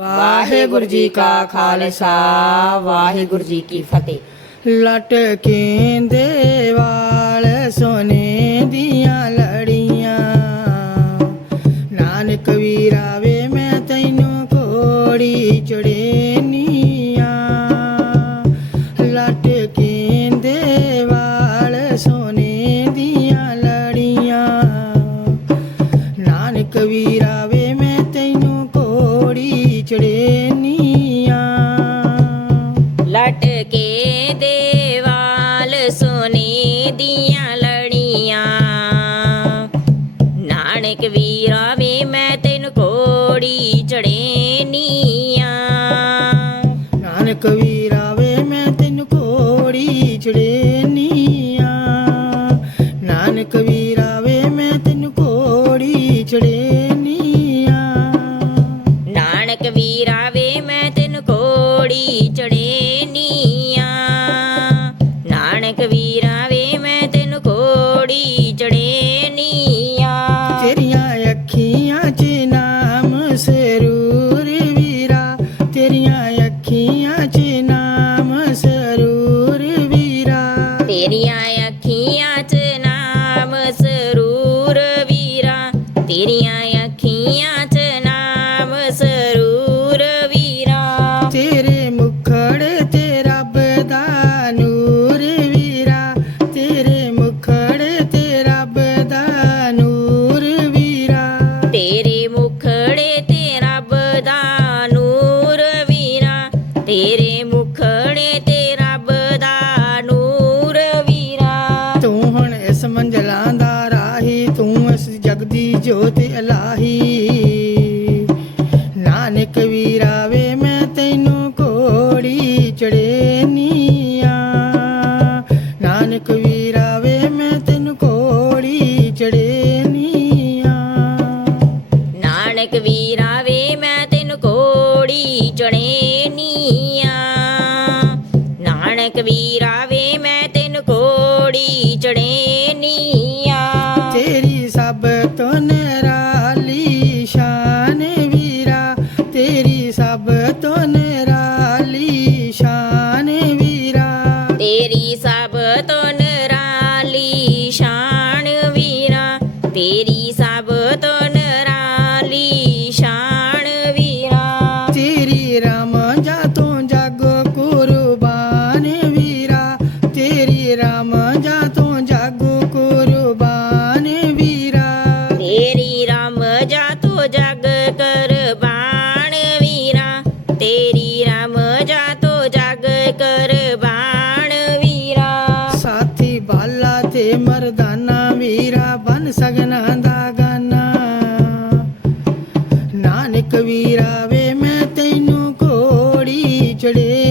ਵਾਹਿਗੁਰੂ ਜੀ ਕਾ ਖਾਲਸਾ, ਵਾਹਿਗੁਰੂ ਜੀ ਕੀ ਫਤਿਹ। ਲਟਕੇਂਦੇ ਵਾਲ ਸੋਨੇ ਦੀਆਂ ਲੜੀਆਂ। ਨਾਨਕ ਵੀਰਾ ਵੇ ਮੈਂ ਤੈਨੂੰ ਕੋੜੀ ਚੜੇਨੀਆਂ ਲਟਕੇਂਦੇ ਵਾਲ ਸੋਨੇ ਦੀਆਂ ਲੜੀਆਂ। ਨਾਨਕ ਵੀਰਾ video. ਜੋਤ ਅਲਾਹੀ। ਨਾਨਕ ਵੀਰਾ ਵੇ, ਮੈਂ ਤੈਨੂੰ ਕੋੜੀ ਚੜੇਨੀਆਂ ਨਾਨਕ ਵੀਰਾ ਵੇ, ਮੈਂ ਤੈਨੂੰ ਕੋੜੀ ਚੜੇਨੀਆਂ ਨਾਨਕ ਵੀਰਾ ਵੇ, ਮੈਂ ਤੈਨੂੰ ਕੋੜੀ ਚੜੇ ਤੇਰੀ ਸਭ ਤੋਂ ਨਿਰਾਲੀ ਸ਼ਾਨ ਵੀਰਾ। ਤੇਰੀ ਰਾਮ ਜਾ ਤੋਂ ਜਗ ਕੁਰਬਾਨ ਵੀਰਾ। ਤੇਰੀ ਰਾਮ ਜਾ ਤੋਂ ਜਗ ਕੁਰਬਾਨ ਵੀਰਾ। ਤੇਰੀ ਰਾਮ ਜਾ ਤੋ ਜਗ ਕਰਬਾਨ ਵੀਰਾ। ਤੇਰੀ ਰਾਮ ਜਾ ਤੋ ਜਗ ਕਰਬਾਨ ਵੀਰਾ। ਸਾਥੀ ਬਾਲਾ ਤੇ ਮਰਦਾਨਾ செடி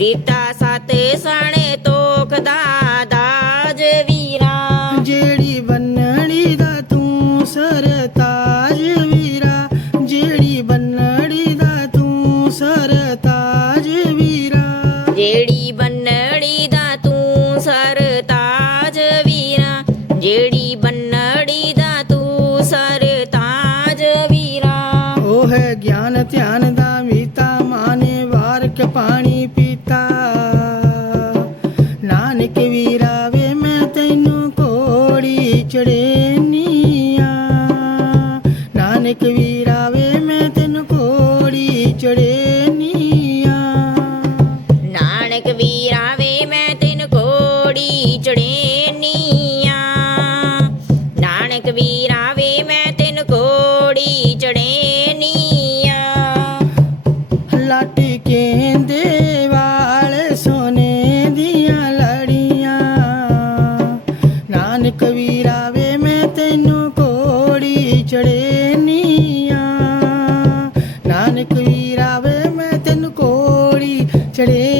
ਦਿੱਤਾ ਸਤ ਸਣੇ ਤੋਖ ਦਾ ਦਾਜ ਵੀਰਾ। ਜਿਹੜੀ ਬੰਨੜੀ ਦਾ ਤੂੰ ਸਰਤਾਜ ਵੀਰਾ। ਜਿਹੜੀ ਬੰਨੜੀ ਦਾ ਤੂੰ ਸਰਤਾਜ ਵੀਰਾ। ਜਿਹੜੀ ਬੰਨੜੀ ਦਾ ਤੂੰ ਸਰਤਾਜ ਵੀਰਾ। ਜਿਹੜੀ ਬੰਨੜੀ ਦਾ ਤੂੰ ਸਰਤਾਜ ਵੀਰਾ। ਉਹ ਹੈ ਗਿਆਨ ਧਿਆਨ ਦਾ ਵਿਛੜੇ ਨਾਨਕ ਵੀਰਾ ਵੇ ਮੈਂ ਤੈਨੂੰ ਕੋੜੀ ਚੜੇ ਨਾਨਕ ਵੀਰਾ ਵੇ ਮੈਂ ਤੈਨੂੰ ਕੋੜੀ ਚੜੇ ਕੋੜੀ